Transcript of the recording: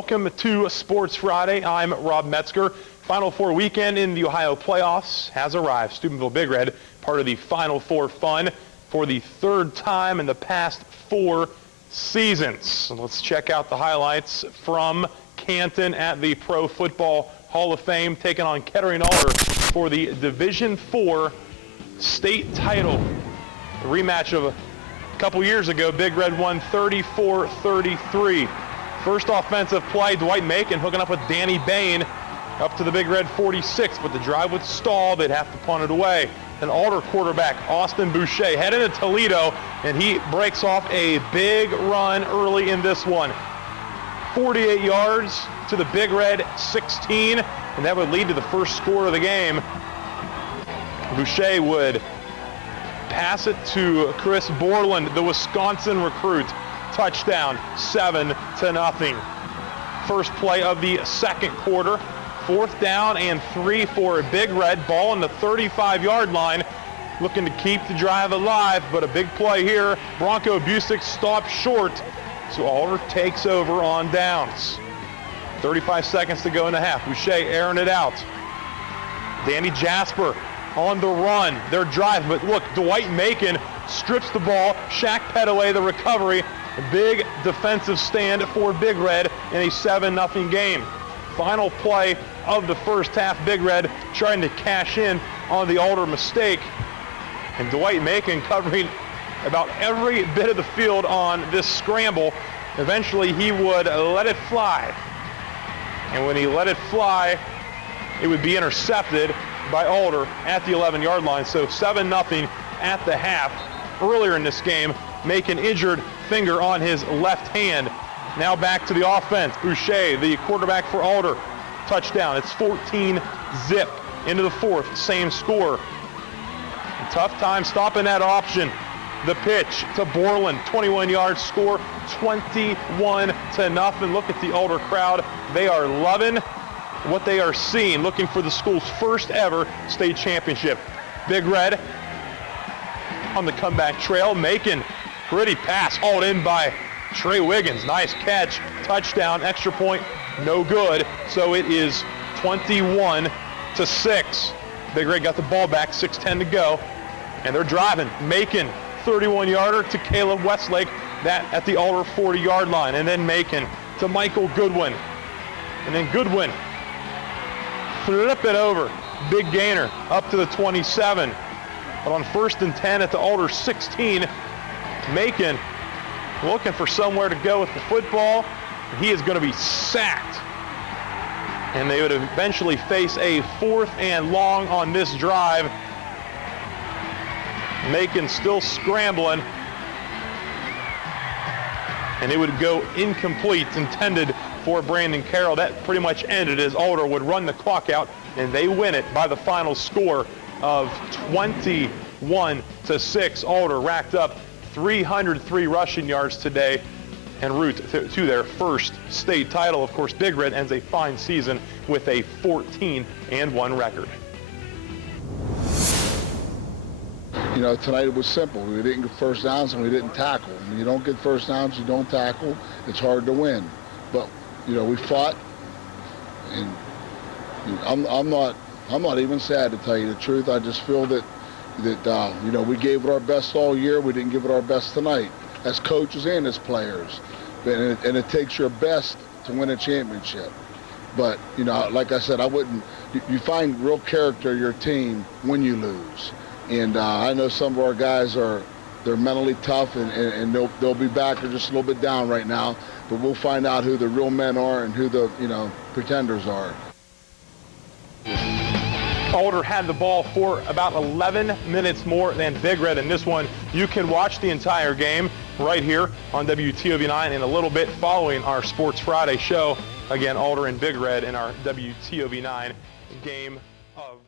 welcome to Sports Friday. I'm Rob Metzger. Final Four weekend in the Ohio playoffs has arrived. Steubenville Big Red, part of the Final Four fun for the third time in the past 4 seasons. So let's check out the highlights from Canton at the Pro Football Hall of Fame, taking on Kettering Archbishop for the Division IV state title. The rematch of a couple years ago, Big Red won 34-33. First offensive play, Dwight Macon hooking up with Danny Bain up to the Big Red 46, but the drive would stall. They'd have to punt it away. An Alder quarterback, Austin Boucher, head into Toledo, and he breaks off a big run early in this one. 48 yards to the Big Red 16, and that would lead to the first score of the game. Boucher would pass it to Chris Borland, the Wisconsin recruit. Touchdown, 7-0. First play of the second quarter. 4th down and 3 for Big Red. Ball on the 35-yard line. Looking to keep the drive alive, but a big play here. Bronco Busick stopped short, so Alder takes over on downs. 35 seconds to go in the half. Boucher airing it out. Danny Jasper on the run. Their drive, but look, Dwight Macon strips the ball. Shaq Petaway the recovery. A big defensive stand for Big Red in a 7-0 game. Final play of the first half, Big Red trying to cash in on the Alder mistake. And Dwight Macon covering about every bit of the field on this scramble. Eventually he would let it fly. And when he let it fly, it would be intercepted by Alder at the 11-yard line. So 7-0 at the half. Earlier in this game, Macon injured finger on his left hand. Now back to the offense. Boucher, the quarterback for Alder. Touchdown. It's 14-0 into the fourth. Same score. A tough time stopping that option. The pitch to Borland. 21-yard score. 21-0. Look at the Alder crowd. They are loving what they are seeing. Looking for the school's first ever state championship. Big Red on the comeback trail. Macon, pretty pass, hauled in by Trey Wiggins. Nice catch, touchdown, extra point, no good. So it is 21-6. Big Red got the ball back, 6:10 to go, and they're driving. Macon, 31-yarder to Caleb Westlake, that at the Alder 40-yard line, and then Macon to Michael Goodwin, and then Goodwin flip it over. Big gainer up to the 27. But on 1st and 10 at the Alder 16, Macon looking for somewhere to go with the football. He is going to be sacked. And they would eventually face a 4th and long on this drive. Macon still scrambling. And it would go incomplete, intended for Brandon Carroll. That pretty much ended as Alder would run the clock out, and they win it by the final score of 21-6. Alder racked up 303 rushing yards today en route to their first state title. Of course, Big Red ends a fine season with a 14-1 record. You know, tonight it was simple. We didn't get first downs and we didn't tackle. When you don't get first downs, you don't tackle, it's hard to win. But, you know, we fought, and I'm not even sad, to tell you the truth. I just feel that you know, we gave it our best all year. We didn't give it our best tonight, as coaches and as players. And it takes your best to win a championship. But, you know, like I said, you find real character in your team when you lose. And I know some of our guys they're mentally tough, and they'll be back. They're just a little bit down right now. But we'll find out who the real men are and who the, you know, pretenders are. Alder had the ball for about 11 minutes more than Big Red in this one. You can watch the entire game right here on WTOV9 in a little bit following our Sports Friday show. Again, Alder and Big Red in our WTOV9 game of...